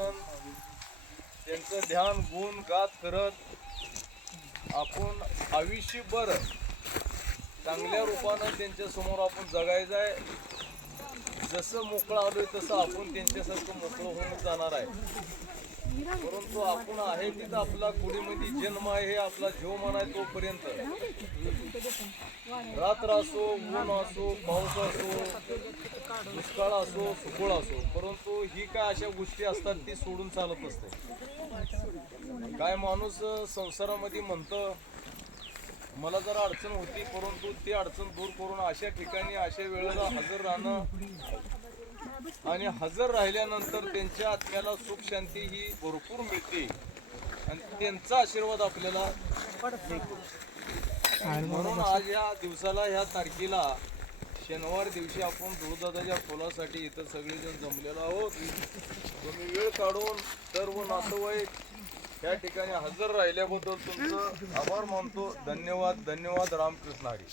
सर्वजण त्यांचं ध्यान गुण गात करत आपण आयुष्यभर चांगल्या रूपानं त्यांच्या समोर आपण जगायचं आहे. जसं मोकळं आलोय तसं आपण त्यांच्यासारखं मोकळं होऊन जाणार आहे. परंतु आपण आहे तिथं आपला कुडीमध्ये जन्म आहे, हे आपला जीव म्हणाय तोपर्यंत रात्र असो, ऊन असो, पाऊस असो, दुष्काळ असो, सुकळ असो, परंतु ही काय अशा गोष्टी असतात ती सोडून चालत नसते. काय माणूस संसारामध्ये म्हणतं मला जरा अडचण होती, परंतु ती अडचण दूर करून अशा ठिकाणी अशा वेळेला हजर राहणं आणि हजर राहिल्यानंतर त्यांच्या आत्म्याला सुख शांती ही भरपूर मिळते आणि त्यांचा आशीर्वाद आपल्याला मिळतो. म्हणून आज या दिवसाला, ह्या तारखेला, शनिवार दिवशी आपण धुळदादाच्या फुलासाठी इथं सगळेजण जमलेलो आहोत. तुम्ही वेळ काढून सर्व नातेवाईक या ठिकाणी हजर राहिल्याबद्दल तुमचं आभार मानतो. धन्यवाद. धन्यवाद. रामकृष्ण हरी.